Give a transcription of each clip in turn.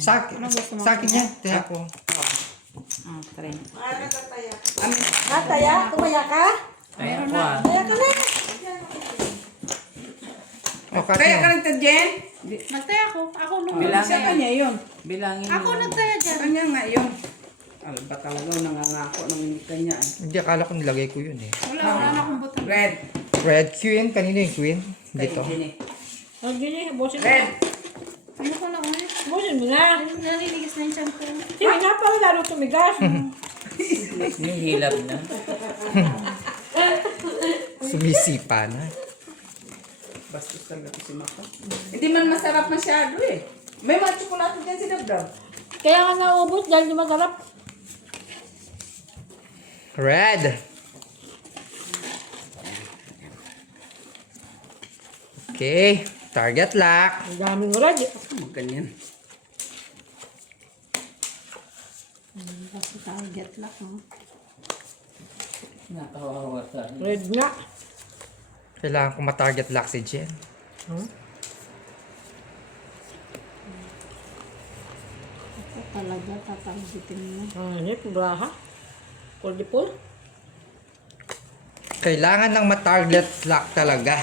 Sa akin yan. Taya ko. Try. Taya? Tumaya ka? Taya ko ah. Taya ka na. Taya ka rin Jen? Nagtaya ako. Ako nung Bilangin. sa kanya yun. Bilangin Ako mo. nagtaya dyan. Kanya nga yun. Alba talaga nangangako nung hindi kanya. Hindi, akala ko nilagay ko yun eh. Wala na akong butang. Red. Red queen. Kanino yung queen? Dito. Ang gini, bosin mo. Red. Ano ko na ulit? Bosin mo na. Naliligas na yung tiyan ko. Sige nga pala lalo tumigas. Nihilab na. Sumisipa na. Bastos talaga si Maka. Hindi man masarap masyado eh. May mga tsokolate dyan si Dabdab. Kaya nga naubos dahil di masarap. Red. Okay. Target lock. Ang daming red. Ganyan. Basta target lang. Nakawawa sa Red nga. Kailangan ko matarget lock si Jen. Ako talaga tatanggitin mo. Ano, braha. Kuldipol. Kailangan ng matarget lock talaga.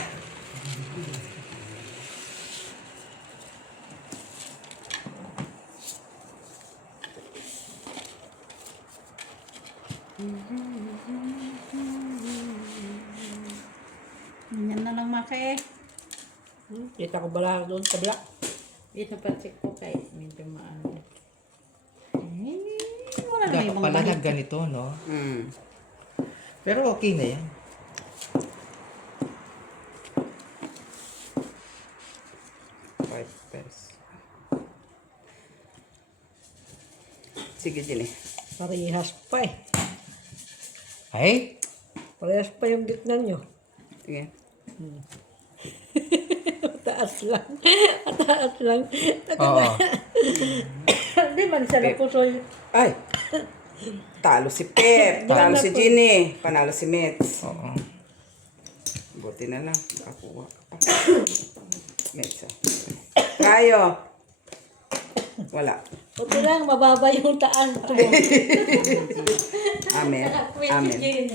Ganyan na lang Maka eh. Kita ko bala doon sa black. Dito pa check ko kay medyo maano. Wala na Dapat ibang pala balik. na ganito, no? Mm. Pero okay na yan. Five pairs. Sige, Jenny. Parehas pa eh. Ay? Parehas pa yung gitna nyo. Sige. Taas lang. Taas lang. Oo. Hindi man siya na pusoy. Ay! Talo si Pep. Talo si Jenny. Panalo si Mets. Oo. Buti na lang. Nakakuha ka pa. Mets ah. Kayo. Wala. Buti lang, mababa yung taas. Amen. Amen.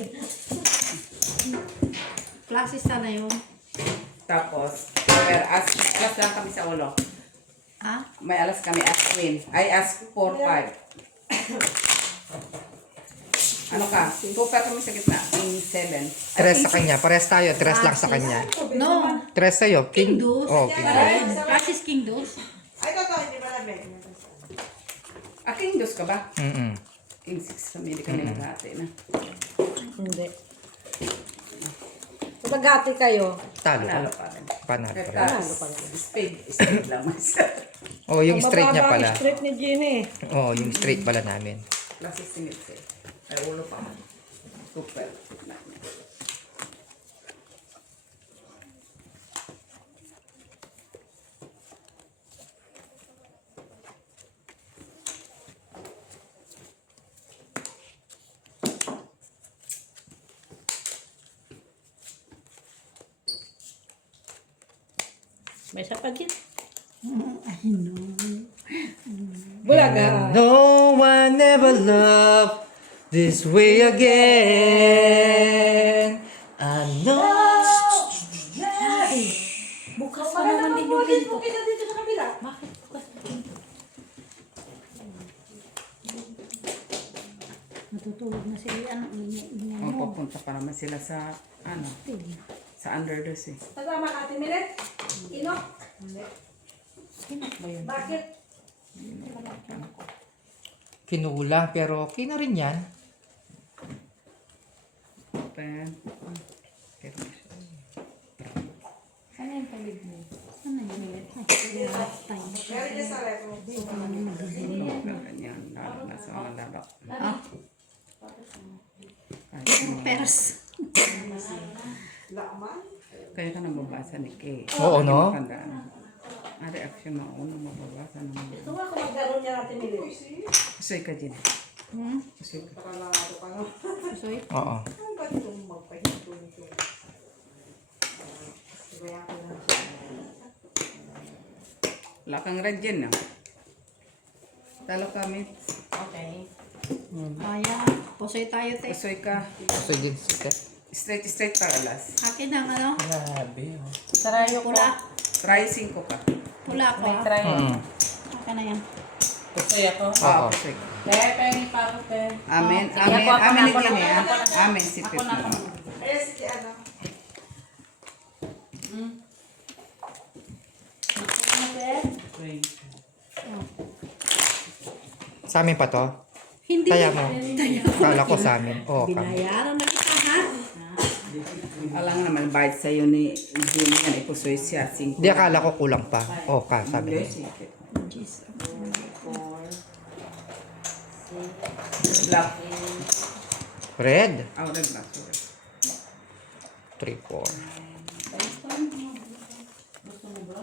Klase sana yun. Tapos, alas lang kami sa ulo. Ah? May alas kami as queen. Ay, as 4-5. Ano ka? 2-5 kami sa gitna. King 7. Tres sa kanya. Pares tayo. Tres lang sa kanya. No. Tres sa'yo. King dos. Oh, king dos. Klase is king dos. Ah, king 2 ka ba? Mm-mm. King 6 kami. Hindi kami naghati na. Hindi. Kung nagati kayo, Talo. Panalo pa rin. Panalo. Tapos, spade lang mas. Oh, yung straight niya mababa pala. ang straight ni Jenny. Oh, yung straight pala namin. Klase si Mets eh. Ay, ulo pa man. Super. May sapagit. I know. Bulaga. No one ever loved this way again. I know. Bukas pa naman din yung pinto. dito sa kabila. Bakit bukas pa pinto? Natutulog na sila. Ano? Ganyan mo. Magpapunta pa naman sila sa, ano, sa underdose eh. Kasama natin, Milet. Ino. Sino ba yun? Bakit? Kinulang pero okay na rin yan. Open. Ano yung palig mo? Ano yung ulit? Last time. Ganyan. Lalo na sa mga labak. Pers. Kaya ka nababasa ni Kay. Oo, no? Ang reaction mo, unang mababasa naman. Ito nga kung magkaroon niya natin, Milet. Kusoy ka din. Kusoy ka. Susoy. Oo. Wala kang red dyan, no? Talo kami. Okay. Ayan. Pusoy tayo, te. Pusoy ka. Gusto din siya. Straight para alas. Akin ang ano? Grabe. Sarayo ko. Pula. Try 5 ka. Pula ko. May try. Akin na yan. Pusoy ako. Oo. Pusoy ka. Pengi pa ako, pe. Amen. Sige, Amen. ako Amen na, ni ako Jenny, na. ah. Ako na. Amen si Ako Pip. na. Eh, si ano? Sa amin pa to? Hindi. Taya mo. Kala ko sa amin. Oo, kami. Binayaran na kita, ha? Alam nga naman, bayad sa'yo ni Jenny yan. Ipusoy siya. 5. Hindi, akala ko kulang pa. Oo, ka, sabi Hindi, mo. sige. Jeez. Black. Red. Ah, red black. Sorry. 3, 4. Gusto mo, bro?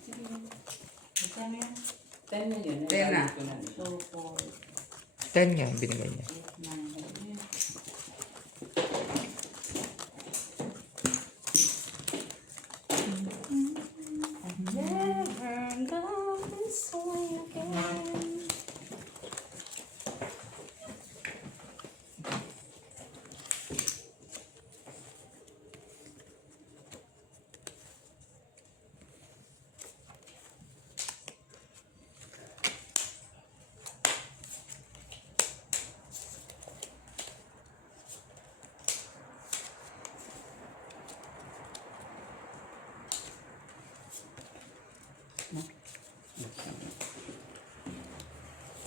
Sige. Magkano yan? 10 na yun. 10 na. 2, 4, 10 nga, binigay niya. 9. Never go this way again.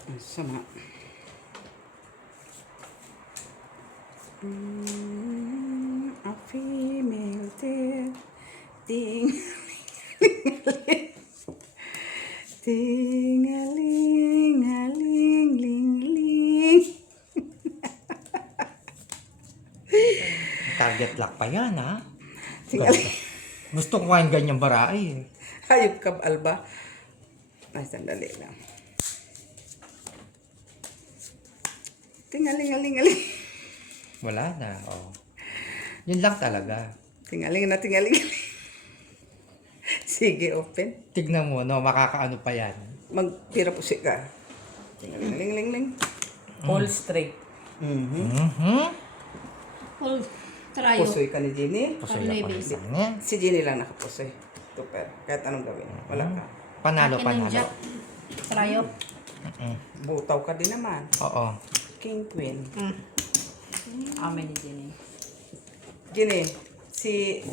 Ang sama. A female deer. Ting. Ting-a-ling-a-ling-ling-ling. Target lock pa yan, ha? Ting-a-ling. Gusto ko nga yung ganyang barai. Hayop ka, Alba. Ay, sandali lang. Tingaling-aling-aling. Wala na, oh. Yun lang talaga. Tingaling na tingaling. Sige, open. Tignan mo, no, makakaano pa yan. Magpira po ka. Tingaling-aling-aling. All straight. Full trayo. Pusoy ka ni Jenny. Pusoy ako ng Carnibis. isang niya. Si Jenny lang nakapusoy. Super. Kahit anong gawin. Wala ka. Panalo, Akin ang panalo. jack. Trayo. Butaw ka din naman. Oo. King, queen. Amen ni Jenny. Jenny.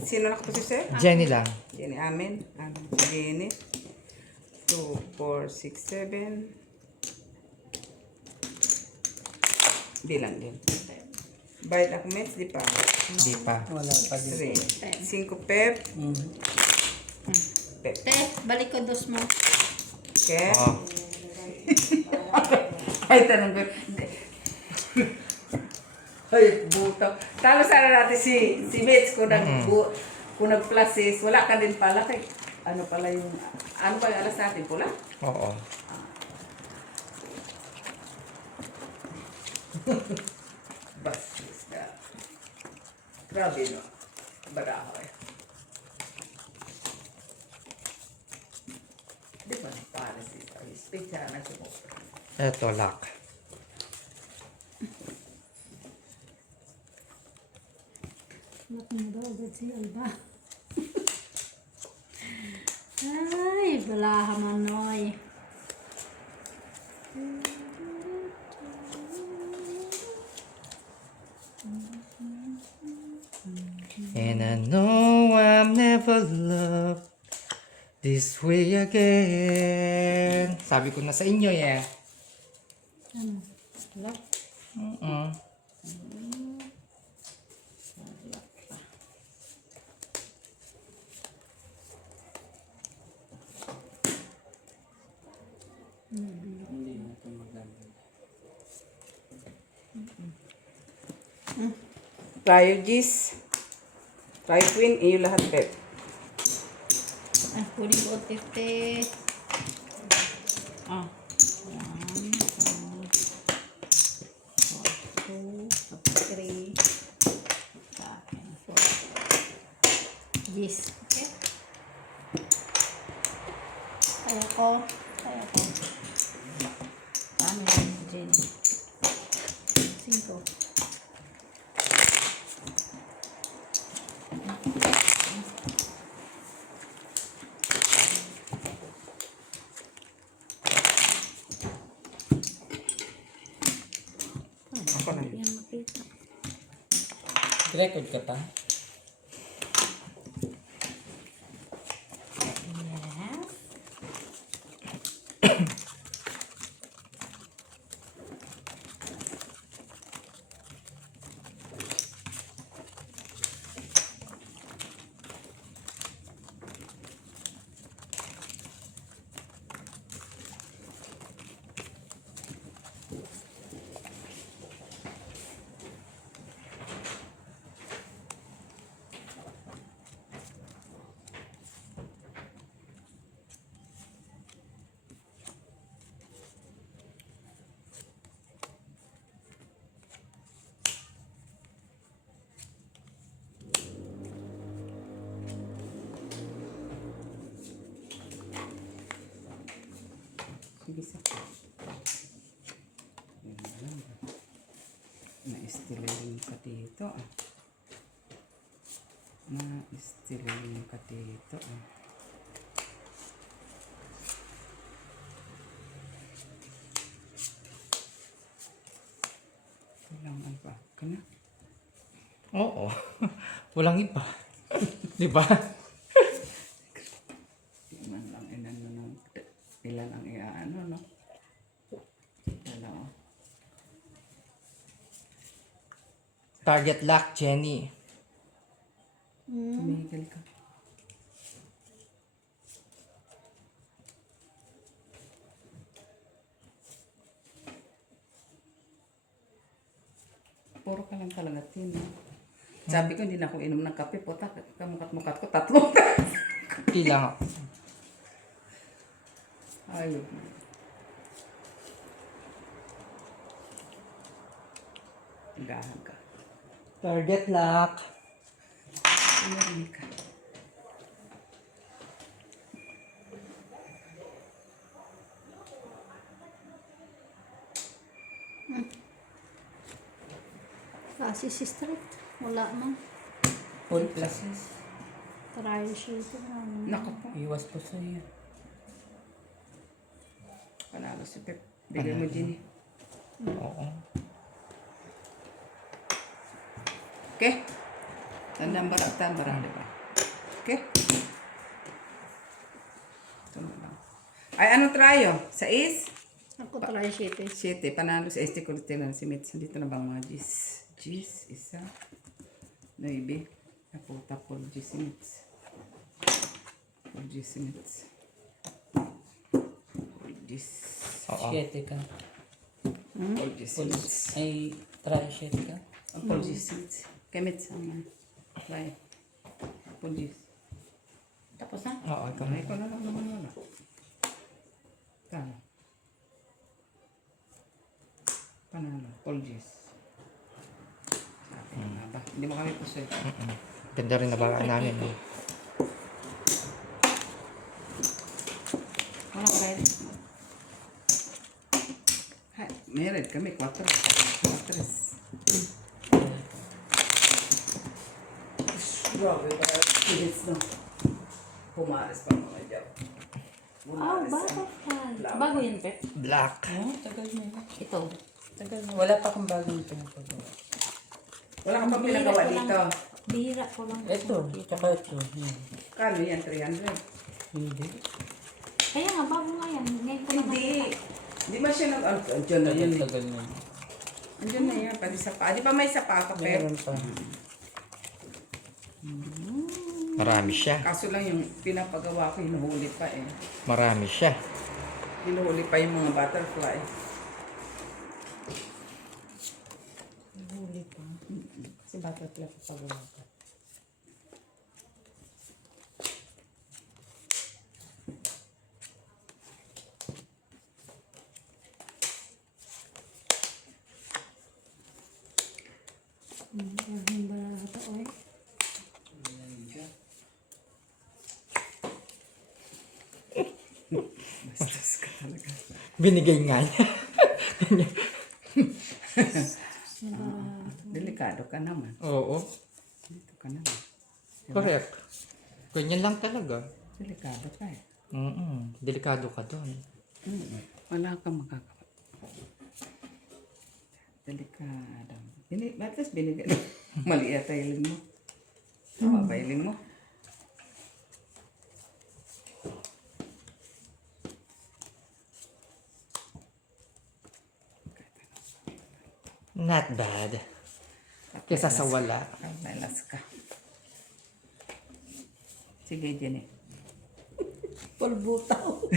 Sino nakapusoy sa'yo? Jenny lang. Jenny, amen. Amen. Si Jenny. 2, 4, 6, 7. Bilang din. Bayad ako, Mets, di pa. Hindi pa. Wala pa 3. 5 pep. Pep. Te, balik ko dos mo. Okay. Oo. Ay, tanong ko. Ay, buto. Talo sana natin si Mets kung nag-plus is, wala ka din pala kay, ano pala yung, ano ba yung alas natin, pula? Oo. Bastos na. Grabe, no? Baraho eh. Di ba na para si Speak siya na siya mo. Eto, lock. Look mo daw, agad si Alba. Ay, balaha manoy. And I know I'm never loved this way again. Sabi ko na sa inyo, eh. Ano? Look. Tayo, Gis. Tayo, Queen. Iyo lahat, Pep. Ay, kunin ko 50. Ah. 1, 2, 3, 4. Yes. Okay. Kaya ko. Jenny. 5. Ako na. Yan makita. Record ka pa? Yes. Sige sa. Na-stiling ka dito. Na-stiling ka dito. Kailangan pa ka na. Oo. Walang iba. Di ba? Tingnan lang inano ng ilan ang iaano, no? Dalawa. Target lock, Jenny. Tumigil ka. Puro ka lang talaga, Tin. Sabi ko, hindi na ako inom ng kape. Puta, kamukat-mukat ko, 3. Kailangan. Ayun. Agahan ka. Target lock. Meron ka. Kasi si straight. Wala man. Full classes. Try sheet. Naku po. Iwas po sa iyo. Panalo si Pep. Bigay mo din eh. Oo. Okay? Tandang barang, di ba? Okay? Ito na lang. Ay, ano trayo? 6? Ako try sheet. 7. Panalo sa este ko dito na si Mitz. Dito na bang mga G's? G's, isa. 9. Ako tapol G's si Mitz. Tapol G's si Mitz. Tapol G's. Oo. 7 ka. Tapol G's si Full, Mitz. ay, try 7 ka. Tapol G's si Mitz. Kay Mitz ang try. Tapol G's. Tapos na? Oo, ikaw Ay, na. ko na lang naman wala. Kano? Panalo. Apologies. Hindi mo kami puso. Ganda rin na baka namin. Eh. Ano ka rin? May red kami. 4. 4. Grabe ba? Minutes no. Pumares pa mga job. Oh, butterfly. Bago yun, Pep. Black. Oh, tagal na yun. Ito. Tagal na. Wala pa akong bagong pinapagawa. Wala kang pang pinagawa dito. Bihira ko lang. Ito, tsaka ito. Yan. Kano yan? 300? Hindi. Kaya nga, bago nga yan. Ngayon ko lang Hindi. nakita. Hindi ba siya nag... Andiyan na yan. Tagal na yun. Andiyan na yan. Pati sa pa. Di ba may sapa ka, Pep? Meron pa. Marami siya. Kaso lang yung pinapagawa ko, hinuhuli pa eh. Marami siya. Hinuhuli pa yung mga butterfly. Huli pa. Kasi butterfly pa pagawa ka. Yung balala ito, oy. Bastos ka talaga. Binigay nga niya. Delikado ka naman. Oo. Dito ka naman. Correct. Ganyan lang talaga. Delikado ka eh. Delikado ka doon. Wala kang makagawa. Delikado. At least binigyan. Mali yata ilin mo. Tama ba ilin mo? Not bad. Kesa sa wala. Kabalas ka. Sige, Jenny. Pulbutaw.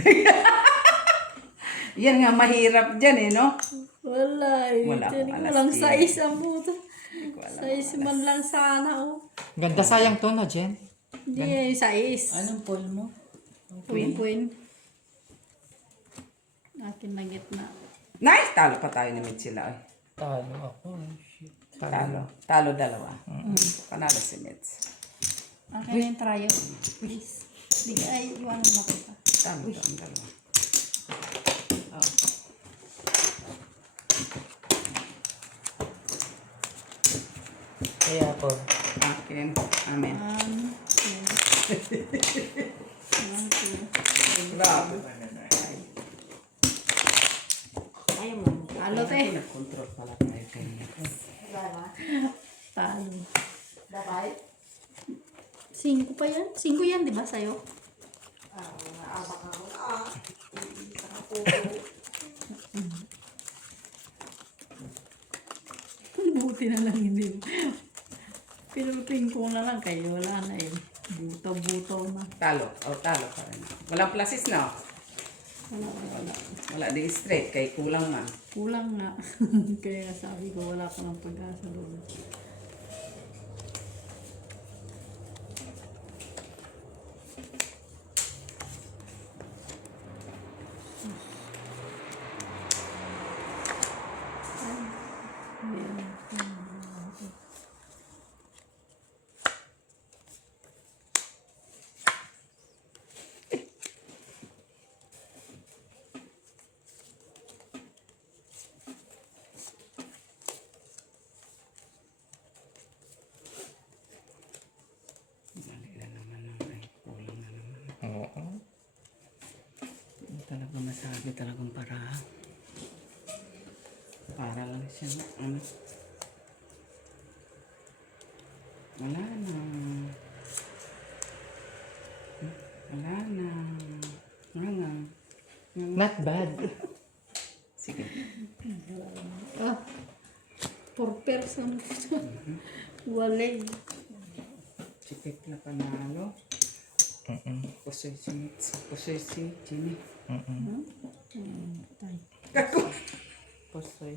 Yan nga, mahirap dyan eh, no? Wala eh. Wala Tiyan akong ko lang alas size ang buto. Hindi ko alam. Size man lang sana oh. Ganda sayang to, no, Jen? Hindi eh, size. Anong pool mo? Puin. Akin na gitna. Nice! Talo pa tayo ni Mitsila eh. Talo ako. Shit. Talo dalawa. Panalo si Mits. Akin na yung tryo. Please. Hindi ka ay iwanan mo kita. Talo ang dalawa. Kaya ako. Akin. Amen. Grabe. Ayaw mo. Talo te. Nag-control pala tayo kay Mits. Talo. Bakay? 5 pa yan? 5 yan, di ba sa'yo? Buti na lang hindi. Pinuping ko na lang kayo. Wala na eh. Buto-buto na. Talo. Talo pa rin. Walang plasis na. Wala di straight. Kay kulang man. Kulang nga. Kaya sabi ko wala pa ng pag-asa doon. Mali na naman na. Ay, kulang na naman. Oo. Hindi talaga masabi talagang para. Para lang siya. Ano? Wala na. Wala na. Wala na. Not bad. Sige. Ah, 4 person. Walay. Sikip na panalo. Kusay si Mits. Kusay si Jenny. Kako. Kusay.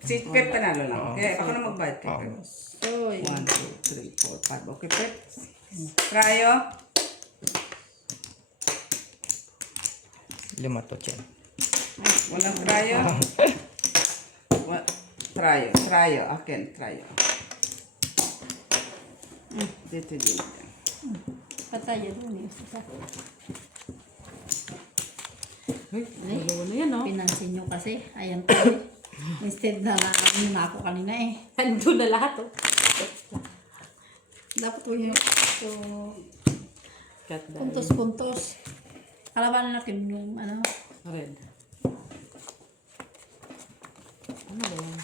Si Pep panalo lang. Kaya ako na magbayad kay Pep. Soy. 1, 2, 3, 4, 5. Okay, Pep. Trayo. 5 to, Jen. Walang trayo. Trayo. Trayo. Akin. Trayo. Dito din. Patay doon eh. Uy, dalawa na yan, oh. Pinansin nyo kasi. Ayan to eh. Instead na ano na ako kanina eh. Ando na lahat oh. Dapat po yung so, Cut down. puntos-puntos. Kalaban natin yung ano. Red. Ano ba yan?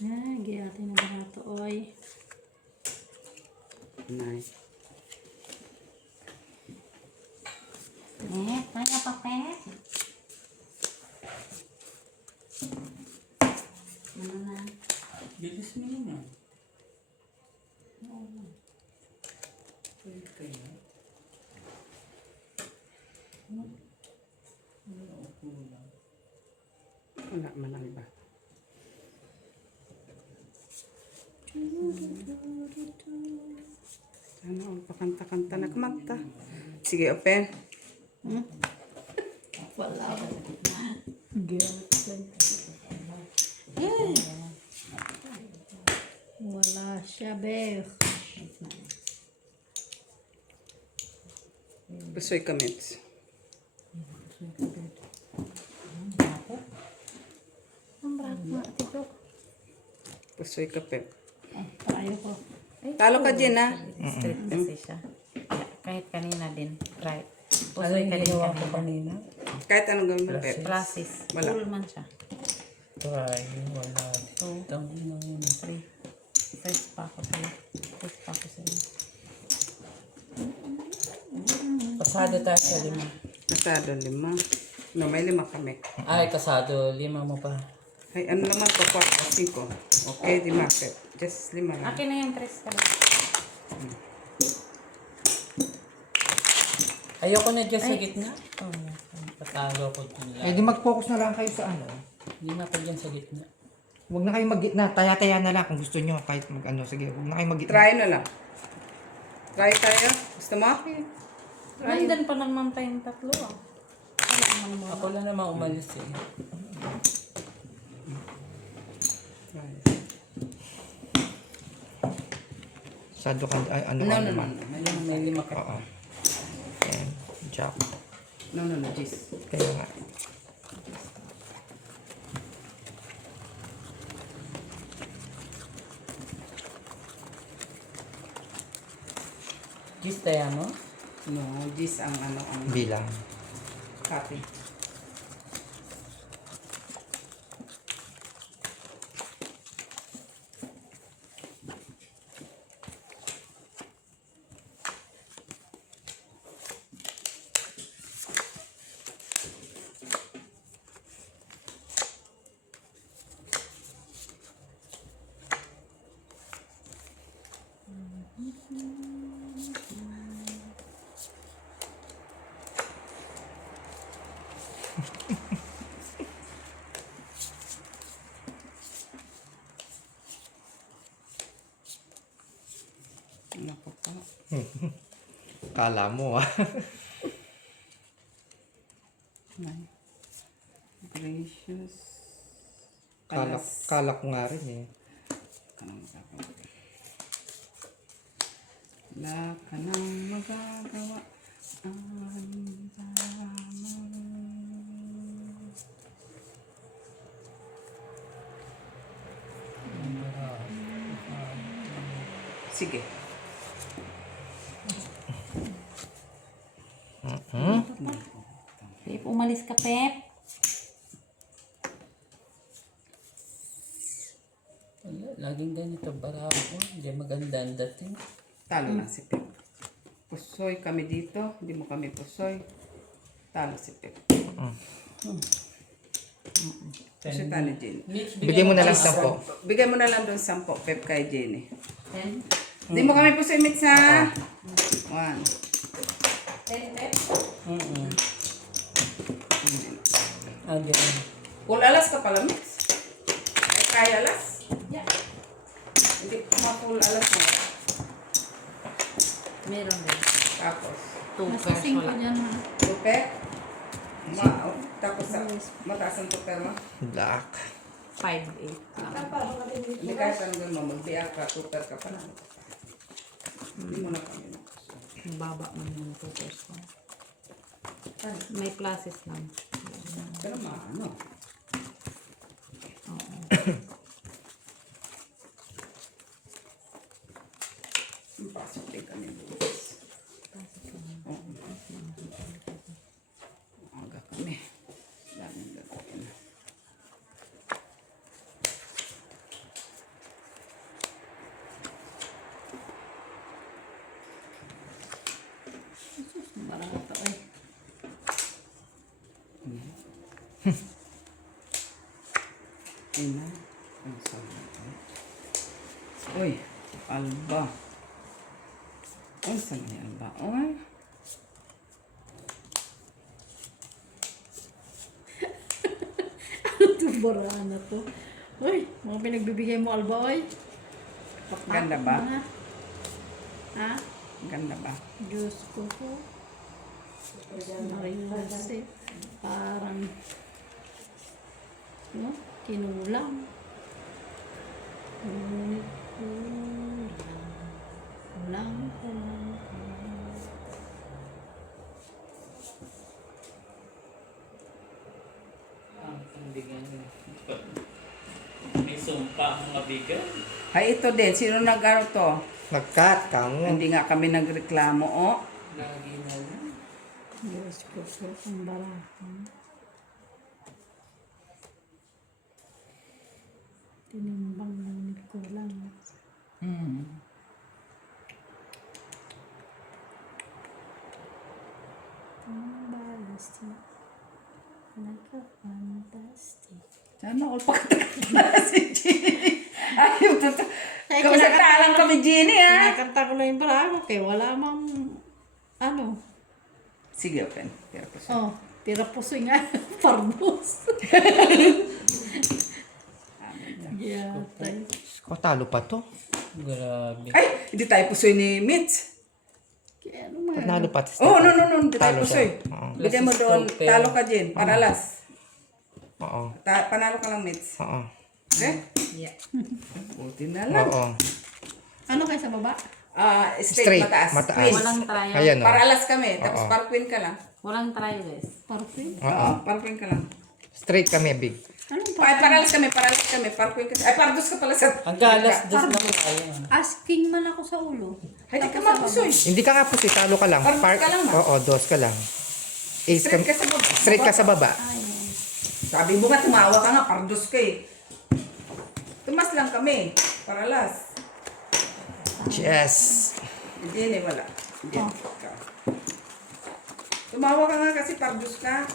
Ah, giyate na ba nato oy. Nice. Kaya pa pet. Ano na? Bilis mo naman. Wala man ang ba. Sana all pakanta-kanta na kumanta. Sige, open. Wala ko. Girlfriend. Wala siya, Beh. Pusoy kamits. Ang berat nga, tito. Pusoy kapit. Tayo ko. Talo ka dyan, ha? Straight kasi siya. Kahit kanina din. Right. Pusoy ka din kanina. Kahit anong gawin mo, Pep. Process. Wala. Full man siya. Try, wala. 2, 3. First pa ako pala. First pa ako sa inyo. Kasado tayo sa 5. Nasado 5. No, may 5 kami. Ay, kasado. 5 mo pa. Ay, ano naman ko? 4 o 5. Okay, 5, Pep. Just 5 lang. Akin na yung 3 ka lang. Ayoko na dyan sa gitna. Oh, patalo ko dun Eh lang. di mag-focus na lang kayo sa ano. Hindi na ako dyan sa gitna. Huwag na kayo mag-gitna. Taya-taya na lang kung gusto nyo. Kahit mag-ano. Sige, huwag na kayo mag-gitna. Try na lang. Try tayo. Gusto mo? Nandun pa naman tayong 3 ah. Ako lang naman umalis eh. Sado ka. Ay, ano No, ka no, no, naman. no. May 5 ka. Oo. And jack. No, no, no, Jis. Kaya nga. Gis tayo mo? No, Jis ang ano, ang Bilang. copy. Ano pa pa? Kala mo ah. Gracious. Kala ko nga rin eh. Wala ka nang magagawa. Ang tama. Sige. Pep, umalis ka, Pep. Wala, laging ganito. Barako. Hindi maganda ang dating. Talo na si Pep. Pusoy kami dito. Hindi mo kami pusoy. Talo si Pep. Pusoy tayo ni Jenny. Mitch, Bigyan mo na lang ka- 10. Bigay mo na lang doon 10 Pep kay Jenny. 10. Hindi mo kami pusoy, Mitch, ha? 1. 10, Pep. Ah, ganun. Full alas ka pala, Mitch. Ay, kaya alas? Yeah. Hindi ko ma-full alas mo. Meron din. Tapos, 2 Nasa pairs 5 wala. dyan ha. tupe. Tapos, mataas ang tupe mo. Black. 5, 8 lang. Hindi kahit anong gawin mo, magbiyak ka, tupe ka pa na. Hindi mo na kami na. Ang baba man yung 2 pairs ko. May classes lang. Pero maano. Pasok din kami bukas. Aga kami. Daming gagawin. Barato eh. Ina. Ang sarap. Uy, alba. Unsa na yan ba? Oy. Ano to, baraan na to? Uy, mga pinagbibigay mo, Alba, oy. Ganda ba? Ha? Ganda ba? Diyos ko po. Marinas eh. Parang, no? Kinulang. Ngunit kulang. Kulang. Ang bigyan. May sumpa ang mabigat. Ay, ito din. Sino nag-ano to? Nag-cut ka mo. Hindi nga kami nagreklamo, oh. Lagi na lang. Diyos ko po, ang barahan. Tinimbang ngunit kulang. Hmm. Fantastic. Like a fantastic. Sana all pagkakita na si Jenny. Ayaw to. Kamasaktalang kami, Jenny, ha? Kinakanta ko lang yung bravo kaya wala mang ano. Sige, open. Pero po siya. Oh, tira puso nga. Parbos. Yeah, tayo. O, talo pa to. Grabe. Ay, hindi tayo pusoy ni Mitch. Kaya ano mga. Talo pa. Oh, no. Hindi tayo Talo pusoy. siya. Oo. Bigyan mo doon. Talo ka, Jen. Paralas. Oo. Panalo ka lang, Mitch. Oo. Okay? Yeah. Buti na lang. Oo. Ano kayo sa baba? Straight, mataas. Mataas. Twist. Walang trial. Ayan o. Paralas kami. Tapos Oo. parquin ka lang. Walang trial, guys. Perfect. Oo. Parquin ka lang. Straight kami, big. Anong pa? Ay, paralas kami. Parquin ka. Ay, pardos ka pala sa... Ang galas dos naman tayo. Asking man ako sa ulo. Ay, di ka mapusoy. Hindi ka nga pusi, talo ka lang. Pardos ka lang, ma. Oo, dos ka lang. Ace Straight ka, ka sa baba. straight ka sa baba. Ayun. Sabi mo nga, tumawa ka nga. Pardos ka eh. Tumas lang kami. Paralas. Yes. Hindi wala. Hindi ka. Tumawa ka nga kasi pardos ka.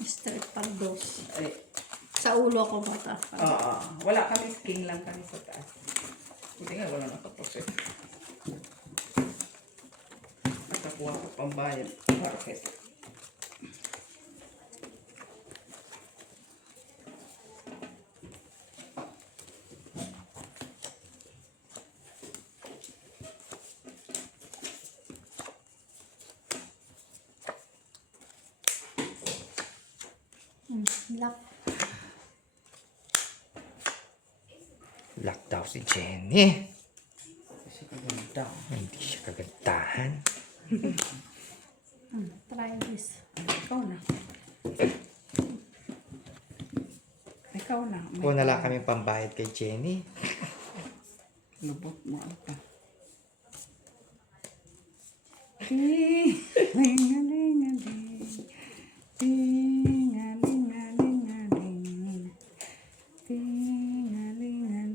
Straight pardos. Ay, Sa ulo ako bata. oo. Wala kami. King lang kami sa taas. Hindi nga, wala nakapos eh. Nakakuha ko pambayad. Bakit? Lock. Lock daw si Jenny. Kasi kaganda. Hindi siya kagandahan. Try this. Ikaw na. Ikaw na. Kung na lang kami pambayad kay Jenny. Lubot mo ata.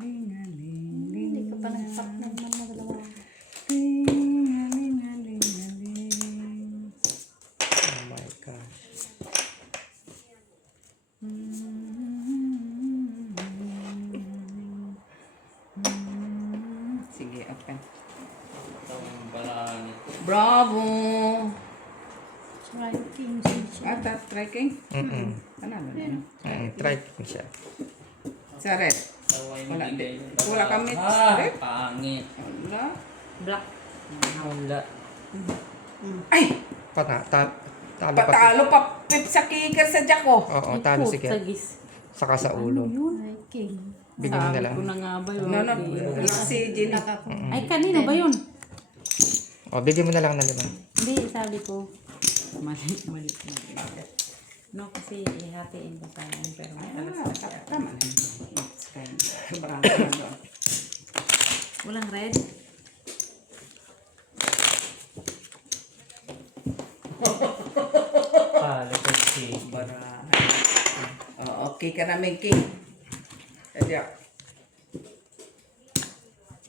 Hindi ka pa nag-tap ng mga dalawa. Oh my gosh. Sige, open. Itong balahan ito. Bravo! Try king switch. Ata, striking? Mm-mm. Panalo na yun. Try ko siya. Sa red. Taway Wala nabigay din. ng Wala kami Ah, strip. pangit. Wala. Black. Wala. Ay! Talo pa. Patalo pa pip sa kicker sa Jacko. Oo, talo si Sa Kat. gis. Saka sa ulo. Ay, king. Bigyan mo na Sabi lang. ko na nga ba yun? No, si Jenny. Nakako. Ay, kanino ba yun? O, bigyan mo na lang na limang. Hindi, sabi ko. Mali. No, kasi ihatiin ko sana yun, pero may alas na siya. Tama na. It's kind. Sobrang ano. Walang red? Palo ko si. Okay ka namin, King. Kaya,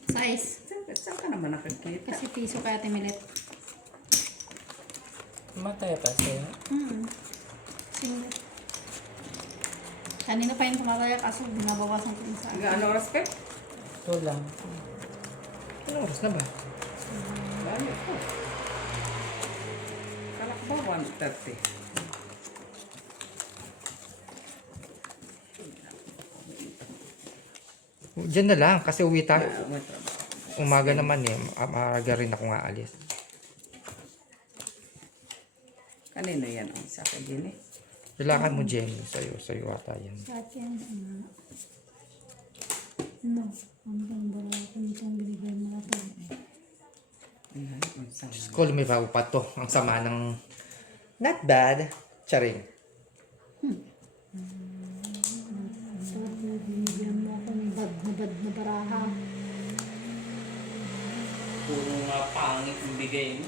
Size. saan ka naman nakakita? Kasi piso kaya timilit. Matay pa siya. Singlet. Kanina pa yung tumatayak kaso binabawasan ko yung sa Ano respect? Ito lang. Anong oras na ba? Layo ko. Kalak ba 130? Diyan na lang kasi uwi tayo. May trabaho. Umaga naman eh. Maaga rin ako nga alis. Kanino yan? Ang sa akin din eh. Kailangan mo, Jenny. Sa'yo ata yan. Sa akin, no, hanggang bara ko nitong binigay mo ako. Ayan, ang sama. School may bago pa to. Ang sama ng... Not bad. Charing. Sarap na binigyan mo ako ng bad na baraha. Puro nga pangit yung bigay mo.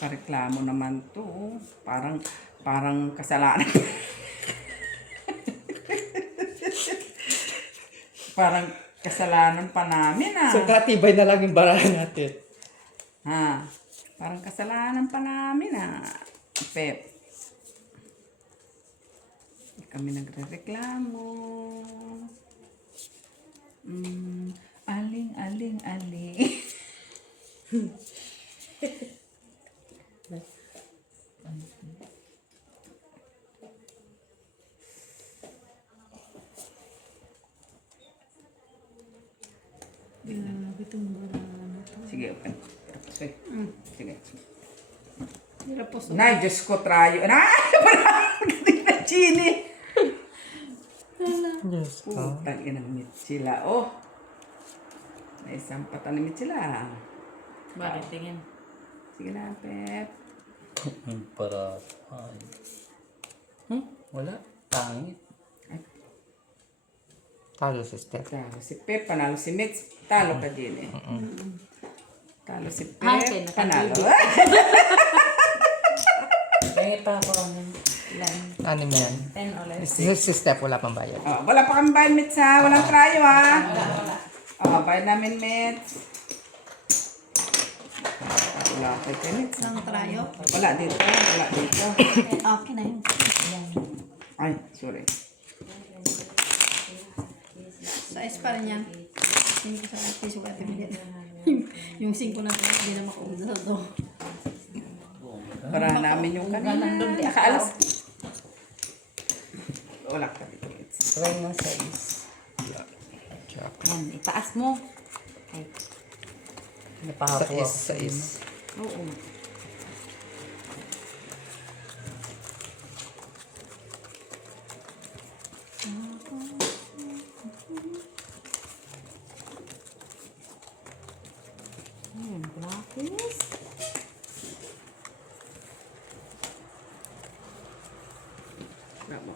Kareklamo naman to. Oh. Parang kasalanan. Parang kasalanan pa namin ah. So, katibay na lang yung barahan natin. Ha? Parang kasalanan pa namin ah. Pep. Hindi kami nagre-reklamo. Aling. Grabe itong baraha na to. Sige, open. Tapos eh. Sige. Hirap po sa... Nay, Diyos ko, trayo. Ay, parang magating na chini. Yes. Putang inang mitsila. Oh. Naisampatan ni mitsila. Bakit tingin? Sige na, Pep. Para... Wala. Pangit. Talo si Steph. Talo si Pep, panalo si Mitz. Talo ka din eh. Talo si Pep, Okay, panalo. Kaya pa ako ng ilan? Ano mo yan? 10 o less. Si Steph wala pang bayad. Oh, wala pa kami bayad, Mitz ha. Walang trayo ha. Oh, bayad namin, Mitz. Wala kay Mitz. Nang trayo. Wala dito. Wala dito. Okay na yun. Ay, sorry. Size pa rin yan. Hindi ko sa piso ka pinili. Yung 5 na ito, hindi na makuha sa to. Para namin yung kanina. Nakaalas. Wala ka dito, Mitz. Try mo sa is. Check. Yan, itaas mo. Ay, Napahapo ako. Sa is. oo. Ayun, blackies. Bravo.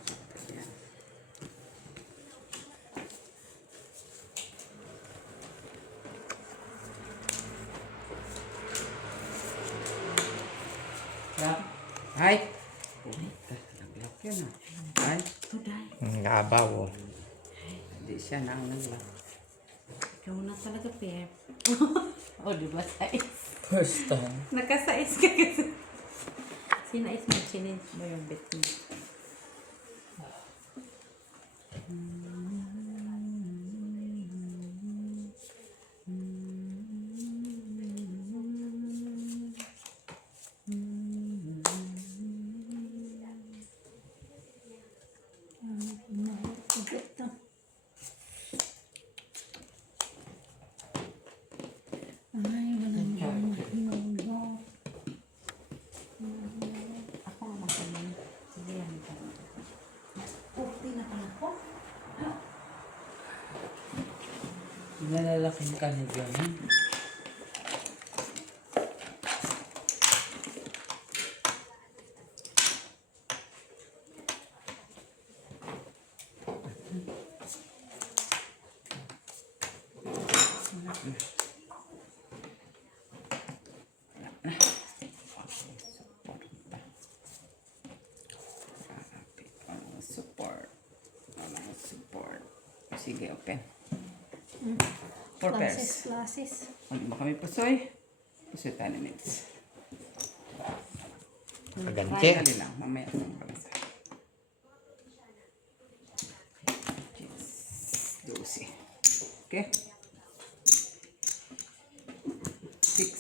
Yan. Ay. Nag-lock yan ah. Ay. Tuday. Naabaw oh. Hindi siya nang-lock. Ikaw na talaga, Pep. O, di ba, size? First time. Nakasize ka kasi. Sinais mo, chinin mo yung bet mo. Ay, walang mahilo. Ako nga masanin. Sige yan. Okay na pala po. Nalalaking ka na dyan. Support. Sige, open. 4 pairs. Classes. Ano ba kami pusoy? Pusoy tayo ni Mitz. Kaganti. Dali lang. Mamaya akong balasa. 12. Okay? 6.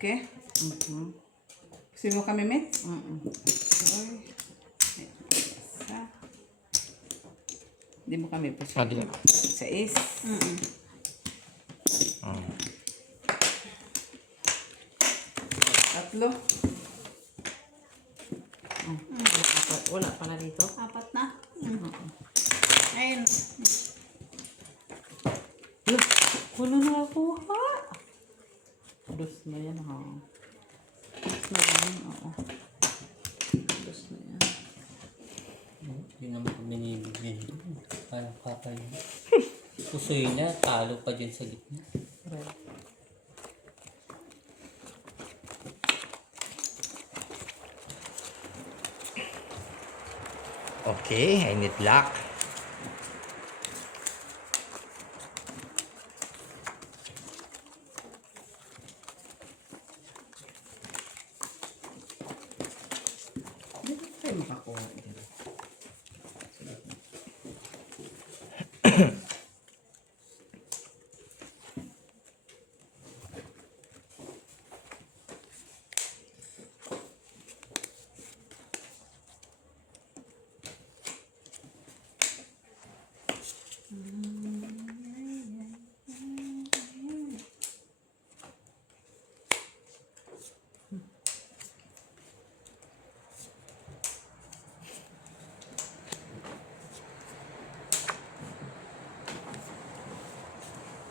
Okay? Mhm. Gusto mo kami, Mitz? Mm-mm. Oy. Isa. Hindi mo kami pa Ah, di na. 6. Tatlo. Wala pala dito. Apat na. Ayun. Wala na nakuha. Dos na yan, ha? Dos na yan, oo. Dos na yan. Hindi naman ko binibigyan doon. Parang kakal. Pusoy niya, talo pa dyan sa gitna. Red. Okay, I need luck. Hindi ko tayo makakuha dyan.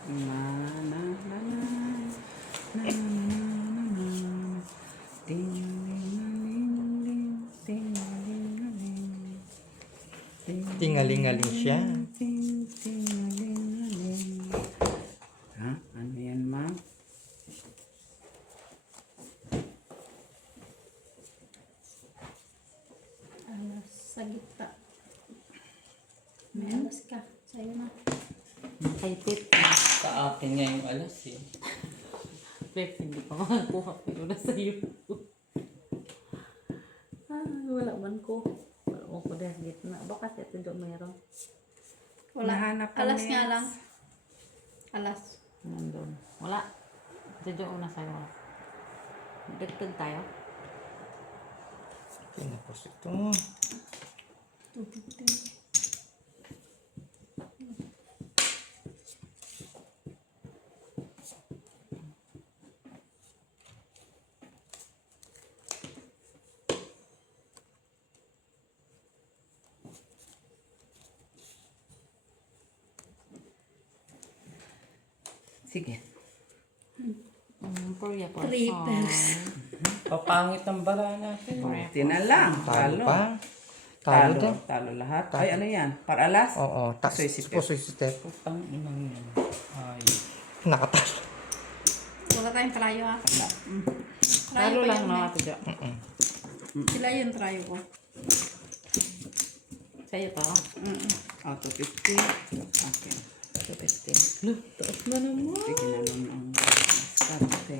Na na na na na na na na. Ting-a-ling-a-ling-ling, ting-a-ling-a-ling. Tingaling-aling siya. Ting-a-ling-a-ling. Ha? Ano yan, ma'am? Alas sa gitna. May alas ka. Sa'yo na. Nakaipit. Sa akin nga yung alas eh. Flip, hindi pa makakuha. Pero nasa iyo. Wala man ko. Wala ko dahil sa gitna. Baka sa ito doon mayroon. Wala. Nahanap kami. Alas nga lang. Alas. Nandun. Wala. Ito doon na sa'yo. Dagdag tayo. Tinapos ito. 250. Sige. Purya po. Trippers. Papangit ang bara natin. Buti na lang. Talo Talo. pa. Talo Talo. din. Talo lahat. Ay, ano yan? Paralas? Oo, Pusoy si Pep. pusoy si Pep. Putang inang yan. Ay. Nakatalo. Wala tayong trayo ha. Talo lang na ito dyan. Sila yung trayo ko. Sa'yo to. Oh, 250. Okay. 250. Taas na naman. Sige na lang ang diskarte.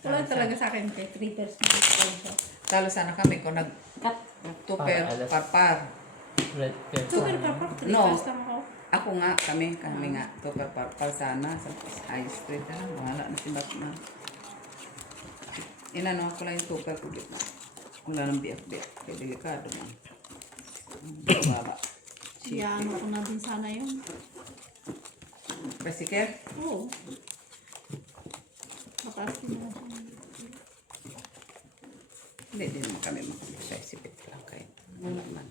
Wala talaga sa akin kay trippers na ito. Talo sana kami kung Cut. nag-tuper, Para alas. parpar. Red pepper. Super ka pa. No. Trippers lang ako. Ako nga, kami nga, tuper, parpar sana sa high street na lang. Wala na si Batman. Inano ko lang yung tuper ko dito. Wala nang biyak-biyak. Kaya delikado man. Baba. Siya ano ko na din sana yun. Basiker? Oo. Mataas din na siya. Hindi din naman kami mag-exercise. Sipit lang kayo. Wala man.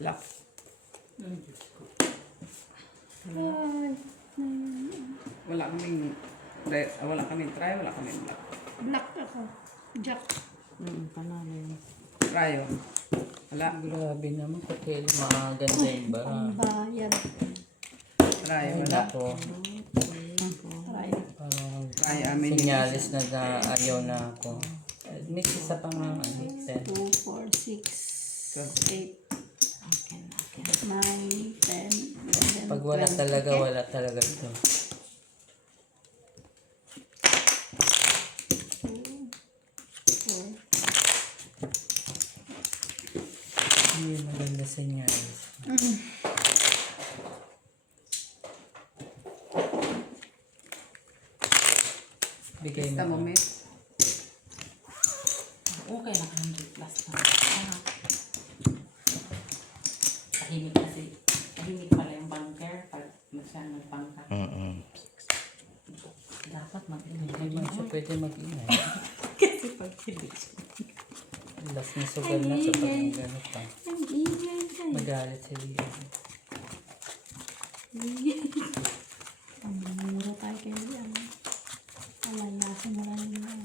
Lock. Wala kaming try, wala kaming black. Black ako. Jack. Panalo yun. Rayo. Wala. Grabe naman. Patel, maganda yung bara. Pambayad. Rayo, Ay, wala. nako. Trayo. Parang Ay, amin sinyalis na ayaw na ako. May isa pa nga, 10. 2, 4, 6, 8, Okay na. 9, 10, 11, Pag wala 12. talaga, Okay? wala talaga ito. 4. Hindi maganda sinyalis. Bigay Kita mo, mo. miss. Okay na 100 plus na. Tahimik kasi. Tahimik pala yung bunker. Pag siya nagpangka. Dapat mag-inom ka Hindi din. man siya pwede mag-ingay. Kasi pag hindi siya. Last na sugal na sa pag gano'n pa. Ang ingay ka. Magalit si Leo. Ang mura tayo kayo yan. Alayasin mo lang yun.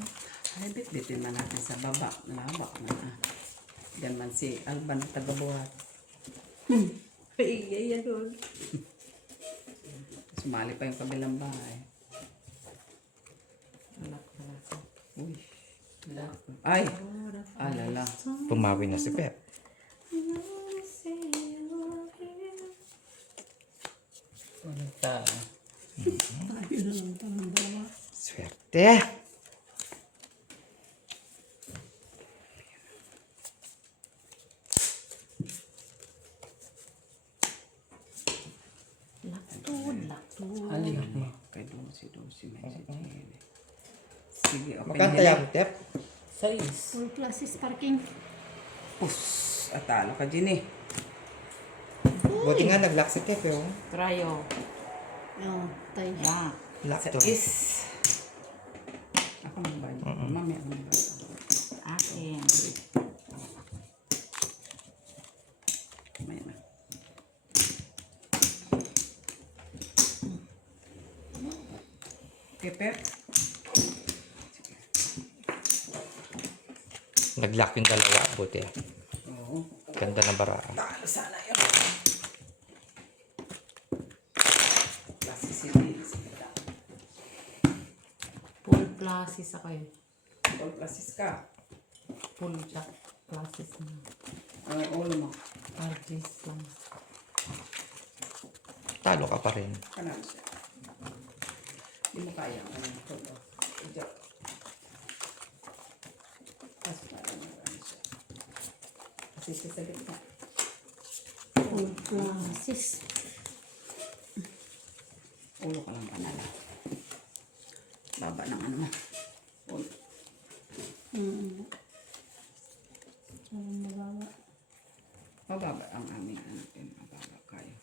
Ay, bit-bitin man natin sa baba. Nalabak na. Yan man si Alban tagabuhat. Paingay yan doon. Sumali pa yung kabilang bahay. Alak pala siya. Uy. Ay! Alala. Pumawi na si Pep. Walang tao. Tayo na lang parang dalawa. Swerte. Laktud. Halika mo. Kay Dosi, may si Jenny. Sige, okay. Magkanta yan, Pep. 6. Full classes parking. Pus! Atalo ka, Jenny. Buti nga nag-lock si Pep, yung Tryo. Oh, tayo. Yeah. lock Sa to. is. Ako magbayad. Mamaya ako magbayad. Akin. Mamaya na. Okay, Pep. Nag-lock yung dalawa. Buti. Oo. Ganda na baraan. Talo sana yun. Klase si Liz. Full classes ako eh. All classes ka. Full jack classes na. Ulo mo. RGs lang. Talo ka pa rin. Kanalo siya. Hindi mo kaya. Ano ito? Diyan. Kasi parang ano siya. Kasi siya sa gitna. Full classes. Ulo ka lang panala. Baba ng ano mo. Ulo. Parang mababa. Mababa ang aming ano. Mababa kayo.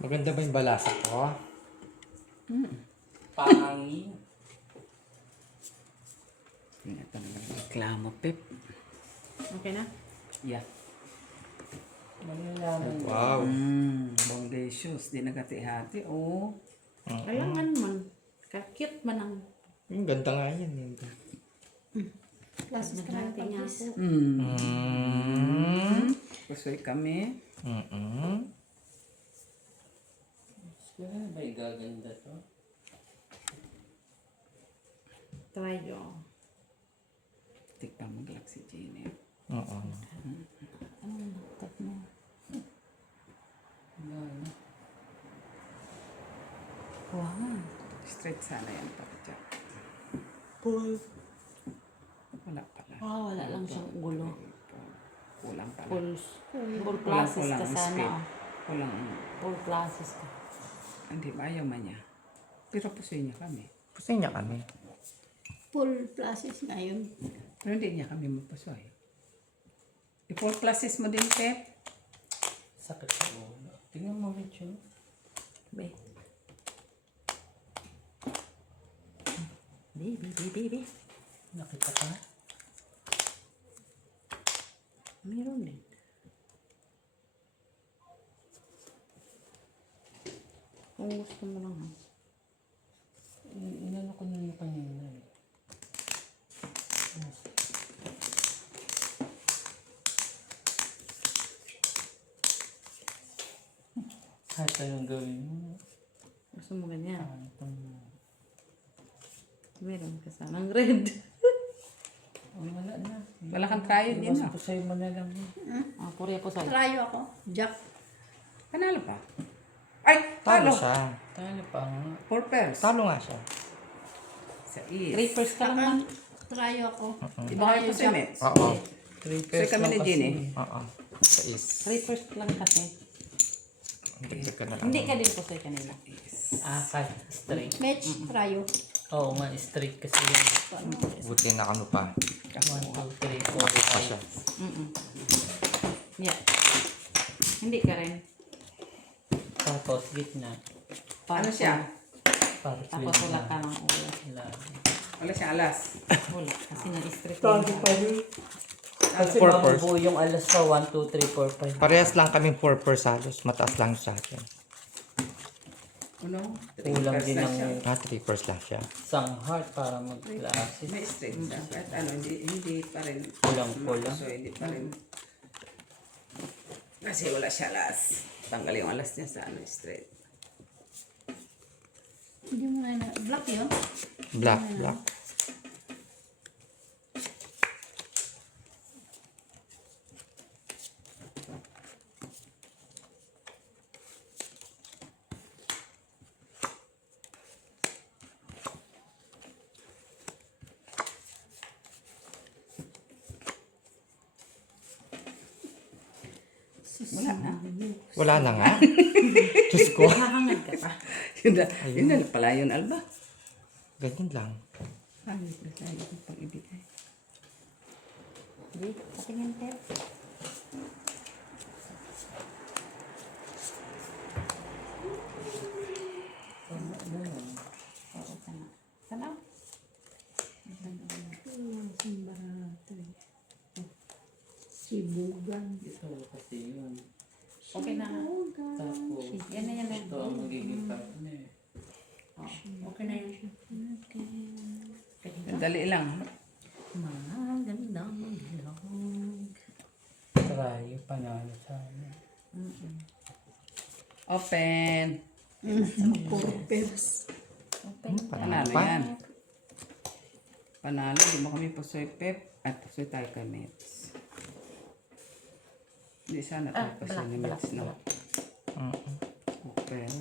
Maganda ba yung balasa ko? Pangin. Hindi talaga reklamo, Pep. Okay na? Yeah. Malalaman mo. Wow. Bondacious. Di nagati-hati. Oo. Kailangan man. Cute man ang Yung ganda nga yan. Classes ka na naghati nga pag-is. ako. Kusoy kami. Kaya ba gaganda to? Tryo. Tikta mag-lock si Jenny. Anong laptop mo? Yan. Wow. Straight sana yan para dyan. Wala pala. Wala lang siyang gulo. Kulang pala. Full classes ka ang sana. speed. Oh. Kulang. Full classes ka. Hindi ba ayaw man niya? Pero pusoy niya kami. Pusin niya kami. Full classes ngayon. Pero hindi niya kami mapusoy. I-full classes mo din, Pep. Sakit sa ulo. Tingnan mo medyo. Be. Baby. Nakita ka? Meron din. Kung gusto mo lang ha. Inano ko na yung kanina eh. Kahit anong gawin mo. Gusto mo ganyan. Itong... Meron ka sanang red. wala na. Wala kang trial yan, no? Sa'yo mo na lang. Puri ako sa'yo. Trayo ako. Jack. Panalo pa. Ay, Talo talo. siya. Talo pa nga. 4 pairs. Talo nga siya. Sa is. 3 first ka lang man. Trayo ako. Iba kayo po si Mets. Oo. 3 So kami ni Jeannie. Oo. Sa is. 3 first lang kasi. Dagdag ka na lang. Hindi ka din po sa'yo kanina. Kahit straight. Match, trayo. Oo nga, straight kasi yun. Buti na ano pa. 1, 2, 3, 4, Nakita siya. Yeah. Hindi ka rin. Tapos gitna. Ano siya? Para Tapos wala ka ng ulo. Wala siya alas. Wala. Kasi na-strip Kasi Four mabubuo yung alas sa 1, 2, 3, 4, 5. Parehas lang kaming 4 halos. Mataas lang sa atin. Ano? Kulang din ng 3 lang siya. isang heart para mag-klase. May straight siya. Kahit ano, hindi pa rin. Kulang. So, hindi pa rin. Kasi wala siya alas. Tanggal yung alas niya sa ano, straight. Hindi mo na black yun. Black. Wala na. Wala na nga. Diyos ko. Hahangad ka pa. Yun na pala yun, Alba. Ganyan lang. Ay, tayo kung pag-ibigay. Hindi. Patingin tayo. Oo, tama. Tanaw. Sibugan. Ito kasi yun. Okay na. Tapos, Yan na yan. ito ang magiging partner. Okay na yan. Dali lang. Magandang bilog. Try, panalo sana. Open. Purpers. Panalo pa? yan. Panalo. Di mo kami pasoy pep. At pasoy tayo kay Mets. Hindi sana tayo pasoy ni Mets, no? Open.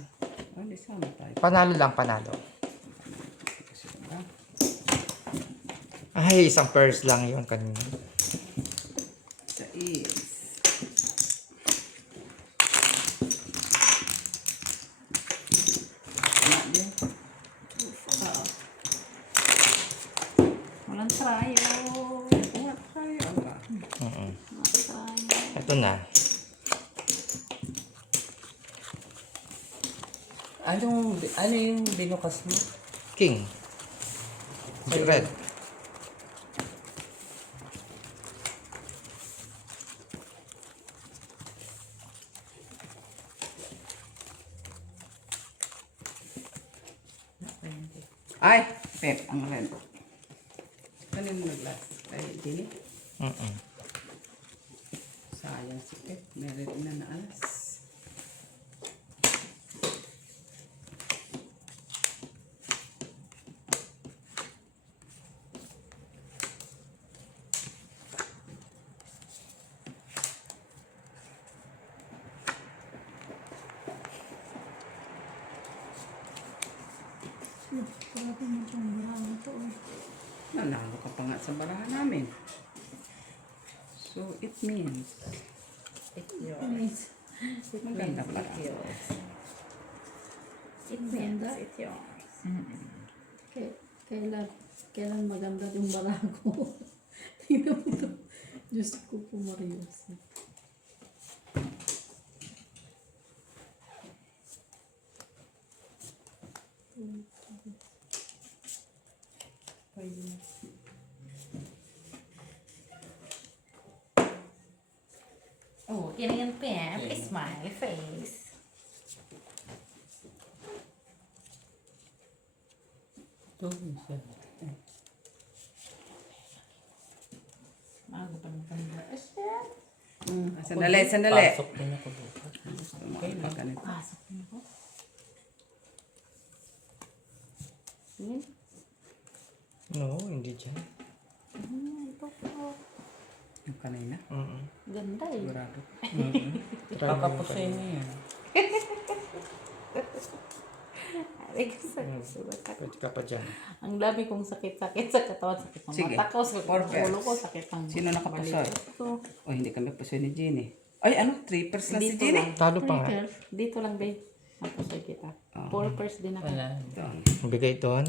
Hindi sana tayo. Panalo lang, panalo. Kasi ba? Ay, isang pairs lang yun kanina. Sa is. Wala din. Walang trayo. Wala tayo. Alba. Walang trayo. Ito na. Ano yung binukas mo? King. Red. Ay! Pep, ang red. Kanino nag-last? Ay, Jenny? Sayang si Pep. Meron na alas. Grabe mo itong barahan ito. Nanalo ka pa nga sa barahan namin. So, it means, maganda pala. Maganda. Kailan maganda yung barahan ko. Tingnan mo ito. Diyos ko po, Marios. Pwede na. Oh, ganyan pa. Smiley face. Ito, isa. Maaga pa ng panda. Sandali, sandali. Pasok din ako bukas. Okay, ganito. Pasok na ako. Tingin. No, hindi dyan. Ito po. Yung kanina. Ganda eh. Sigurado. Kakapusoy mo yan. Ay, sakit. Pwede ka pa dyan. Ang dami kong sakit-sakit sa katawan. Sakit ng Sige. mata ko, sakit Four ng ulo ko, pairs. sakit ng Sino nakapusoy? balikat ko. Oh, hindi kami pusoy ni Jenny. Ay, ano? 3 pairs lang si Dito Jenny. lang. Talo pa nga. Dito lang, babe. Napusoy kita. 4 pairs din ako. Wala. Bigay doon.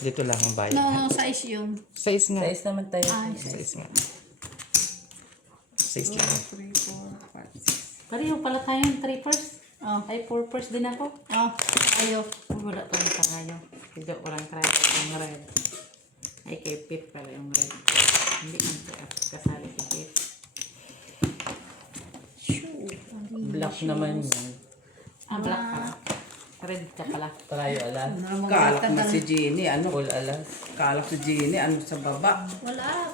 Dito lang ang bayad. No, size yun. Size nga. Size naman tayo. Size nga. Size lang. 3, 4, 5, 6. Pareho pala tayong 3 pairs. Ay, 4 pairs din ako. Ayaw. Wala pa yung karayo. Hindi ko lang karayo. Yung red. Ay, kay Pip pala yung red. Hindi man siya kasali si Pip. Black naman yun. Black pala. Red ka pala. Tayo alas. Kalak na si Jenny. Ano? Full alas. Kalak si Jenny. Ano sa baba? Wala.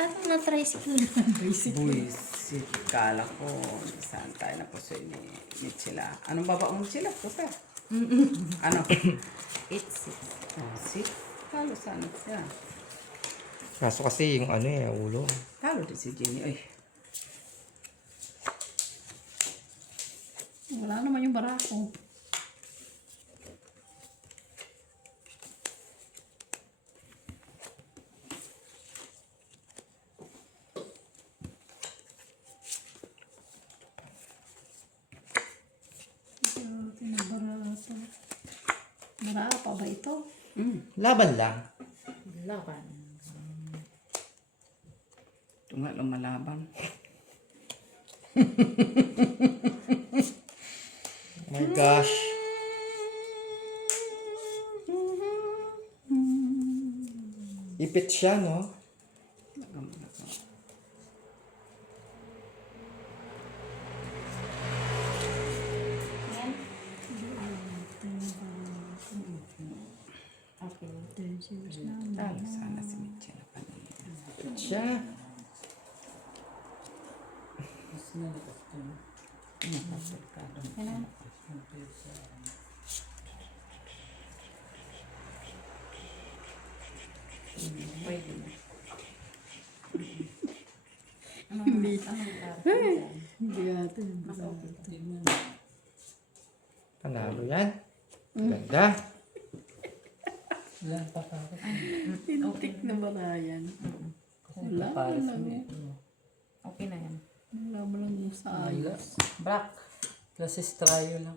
Ano na tricycle na? Buisit. Kalak ko. Saan tayo na pusoy ni Mitchila? Anong baba mo Mitchila? Pusa. Ano? It's Oh, si? Talo saan siya? Kaso kasi yung ano eh, ulo. Talo din si Jenny. Ay. wala naman yung barako. Barako pa ba ito? Laban lang. Laban. Ito nga lumalabang. Oh my gosh. Ipit siya, no? Talo sana si Mitchila kanina. Ipit siya. Pwede na. Hindi natin. Panalo yan. Ganda. Wala pa para. Pintik na ba yan? Wala para sa mga. Okay na yan. Wala mo lang yung sa ayos. Black. Kasi strayo lang.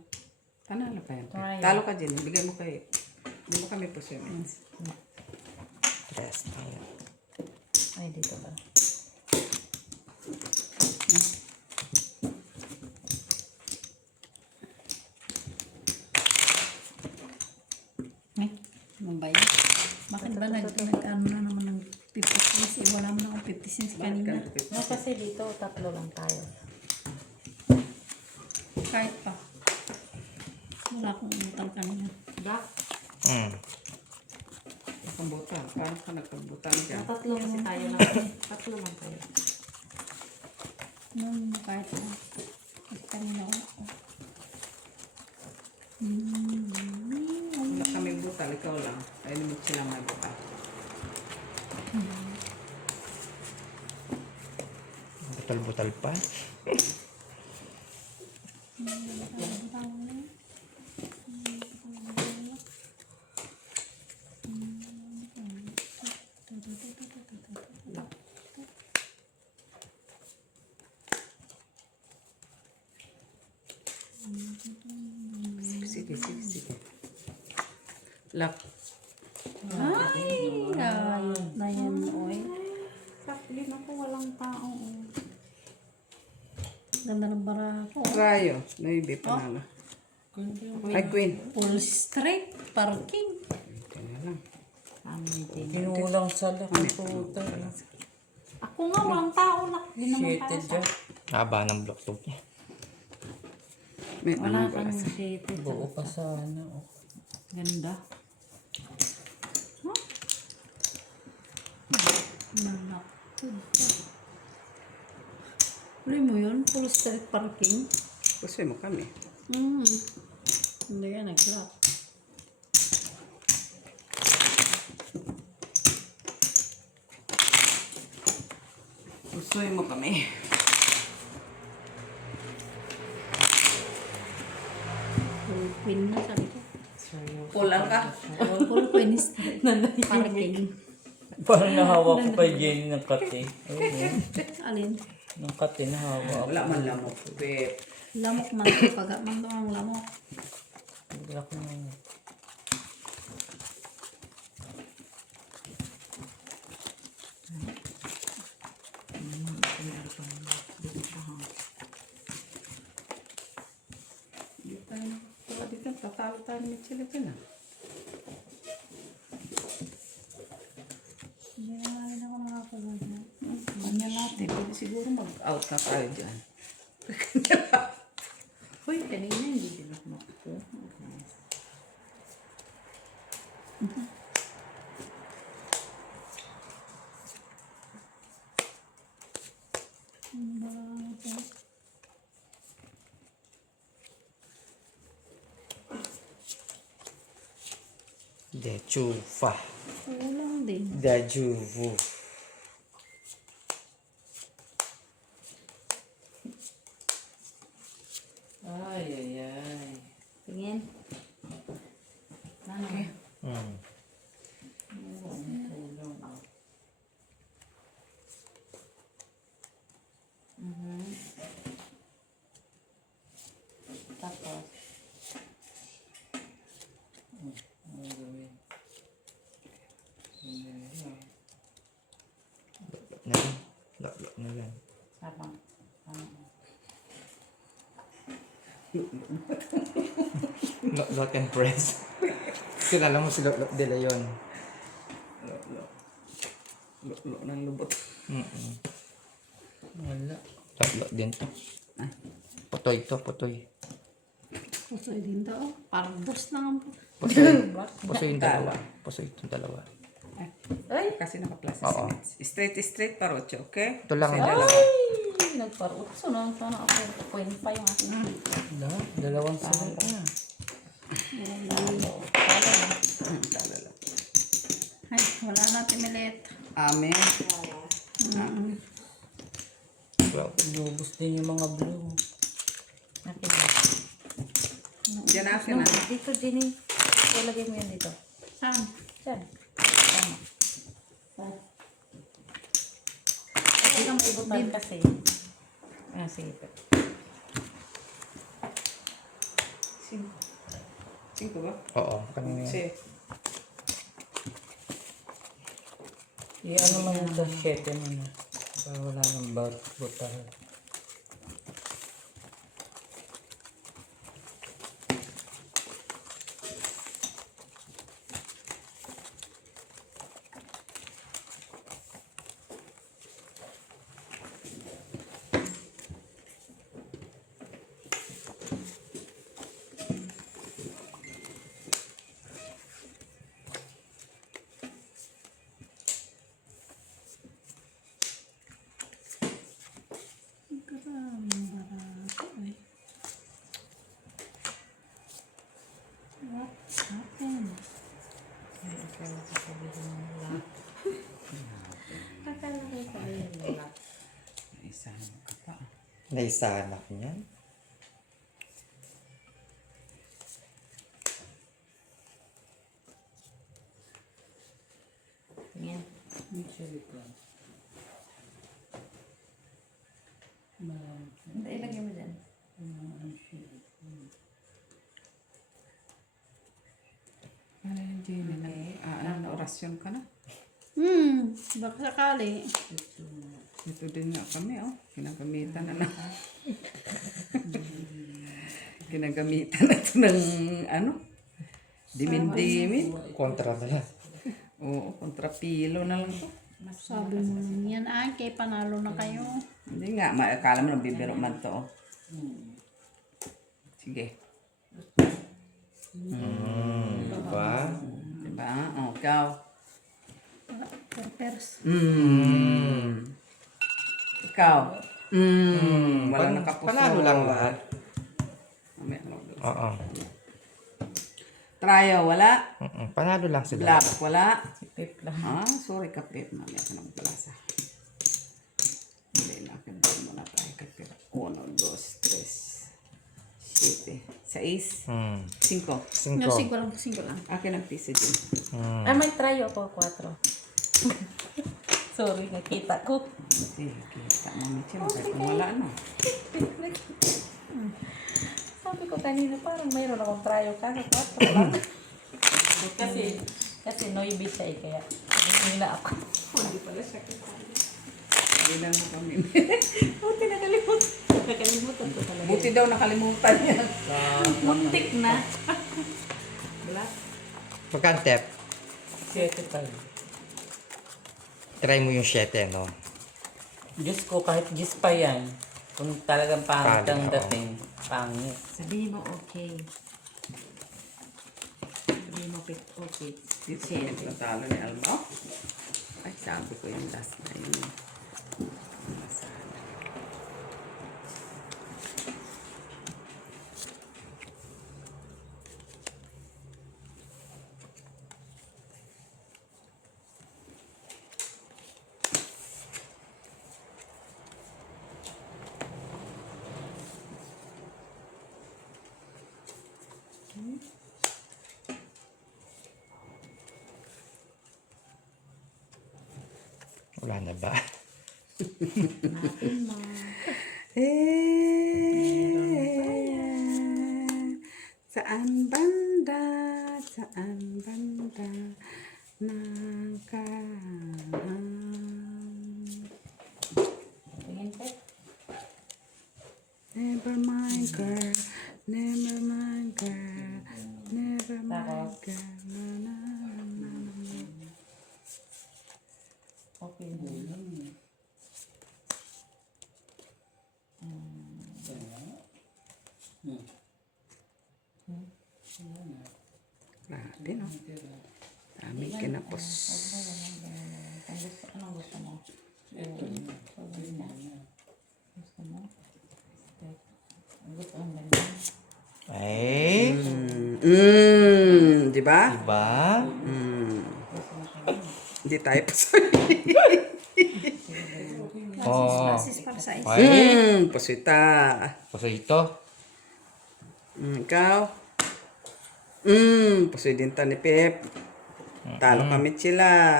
Panalo ka yan. Try. Talo ka Jenny. Bigay mo kay... Hindi mo kami pusoy. Yes. Ayan. Ay, dito ba? Ano ba yan? Bakit ba nag-ano na naman ng 50 cents? Eh, wala mo na akong 50 cents kanina. No, kasi dito, 3 lang tayo. Kahit pa. Wala akong utang kanina. Black. Pambutan. Paano ka nagpagbutan dyan? 3 kasi tayo lang. 3 lang tayo. Kahit pa. Kahit kanina wala ako. Wala kaming butal. Ikaw lang. Ay, ni Mitchila may butal. Butal-butal pa. Sige, sige, sige. Lock. Ay, ayot na yan, oy. Saklin ako, walang tao. Ganda ng barako. Rayo. Naibi panalo. Ay, Queen. Full straight parking. Amin din. Kinulang sa laki puta. Ako nga, walang tao lang. Hindi naman Shitted para dyan. Haba ng block niya. May Wala ano kang ba? shitted. Buo pa sana. Oh. Ganda. Huh? Nalakad. Huli mo yun? Full street parking? Gusto mo kami. Hindi yan, nag-lock. Gusto mo kami. Full queen na sabi ko. Pulang ka. Full queen is parking. Parang nahawa ko pa Jenny ng kate. Ayun. Alin? Ng kate nahawa ako. Wala man lang mo. Pep. Lamok man ito. Pagka man ito ang lamok. Wala ko na yun. Hindi tayo nakakuha dito. Tatalo tayo ni Michelle dyan ah. Hindi naman ako nakakuha na. Kanya natin. Pwede siguro mag-out na tayo dyan. Uy, kanina hindi din ako makukuha. Okay. Dechufa. Kulang din. Dejuvu. Ay, ay, ay. Tingin. Ano? Hmm. Tapos, Ano gawin? Na yan. Lock na yan. sabang. Ano? Lock and press. Kilala mo si Lock de Leon. Lo ng lubot. Wala. Lock din to. Putoy to, putoy. Pusoy din to. Parang dos lang ang Pusoy yung dalawa. Pusoy yung dalawa. Ay! Kasi naka-plus Oo. straight parocho, okay? Ito lang. Kasi dalawa. Ay! Nagparutso na. Sana ako. Point pa yung aking. Wala. Dalawang sunod na. Tala lang. Ay, wala natin milit. Amen. Well, Lubos din yung mga blue. Natin ba? Diyan akin No, ah. dito, Jenny. Ilagay mo yan dito. Saan? Diyan. Tama. Oh. Ito lang maibutan kasi. Ah, sige. Cinco ba? oo, kanina yan. Si. Ano man yung sa 7 na. Para wala nang butahan. What happened? Akala ko sabihin nila. Isa mo ka pa. Naisanak niyan. Tingin. Hindi, ilagay mo dyan. Ano yung Jenny? Ano, orasyon ka na? Baka sakali. Ito din nga kami, oh. Kinagamitan na na. Kinagamitan na ito ng, ano? Dimin-dimin. Kontra na lang. Oo, kontrapilo na lang to. Sabi mo lang yan ay, kay panalo na kayo. Hindi nga, akala mo nabibiro man to. Oh. Sige. Diba? Diba? Oh, ikaw. Purpers. Ikaw. Wala nakapuso. Panalo lang lahat. Mamaya mag- Oo. Tryo, wala. Panalo lang sila. Black, wala. Pip lang. Ah, sorry kapit. Mamaya ka ng plasa. Hindi na, kambal mo na tayo kapit. 1, 2, 3, 7, 6, 5. No, 5. 5 lang. Akin ang piso din. Ah, may try ako, 4. Sorry, nakita ko. Sige, kita mo Michi. Kahit kung wala na. Sabi ko kanina, parang mayroon akong try ka, 4 lang. kasi noisy siya eh, kaya hindi na ako. Hindi lang mo kami. Buti nakalimutan. Nakalimutan ko talaga. Buti daw nakalimutan yan. Muntik na. Magkano tep? 7-5. Try mo yung 7, no? Diyos ko, kahit Diyos pa yan, kung talagang pangit ang Pangit, oo. dating, pangit. Sabihin mo okay. Sabihin mo okay. Dito siya natalo ni Alma. Ay, sabi ko yung last na yun. Masala. Wala na ba? Saan banda ng Tingin pa. Never mind girl, never mind girl, never mind girl. Na, na, na, na, na. Okay. Grabe no. Dami kinapos. Anong gusto mo? Gusto mo? Gusto mo ganyan? Ay, Di ba? diba? Hindi tayo pasoy. Oh. Sis para sa Ay, Pasita. puso ito. Ikaw? Pasoy din ta ni Pep. Talo kami sila.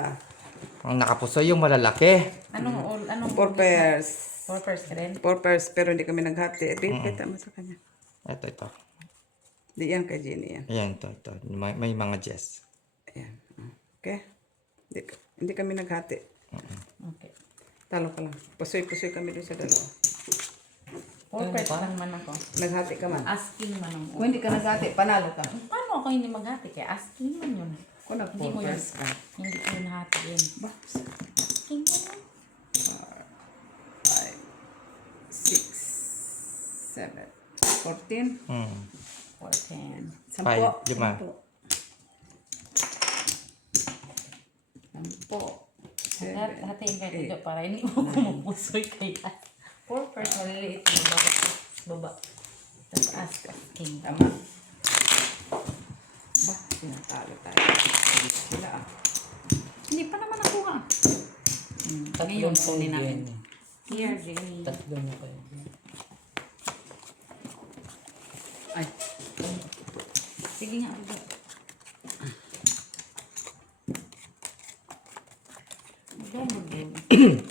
Ang nakapuso yung malalaki. Anong 4 pairs. 4 pairs ka rin? 4 pairs, pero hindi kami naghati. Kita mo sa kanya. Ito. Di yan kay Jenny yan. Ayan, ito. May mga Jess. Ayan. Okay? Hindi kami naghati. Okay. Talo ka lang. Pasoy-pasoy kami doon sa dalawa. 4 pairs lang man ako. Naghati ka man. Asking man ako. Kung hindi ka naghati, panalo ka. Paano ako hindi maghati? Kaya asking man yun. Kung Hindi mo nag-4 yun. pairs ka. Hindi ko yun hatiin. Ba? Asking man yun. 5, 6, 7, 14, 4, 10. 10. 5, 5. 7, Hatiin kayo tayo para hindi mo kumupusoy kaya. 4 pairs maliliit yung baba. Baba. Tapos asking. Tama. Ba, sinatalo tayo. Sila ah. Hindi pa naman nakuha. Ngayon, kunin natin. Here, Jenny. Tatlo na kayo. Ay, Sige nga, Aldo. Aldo, mag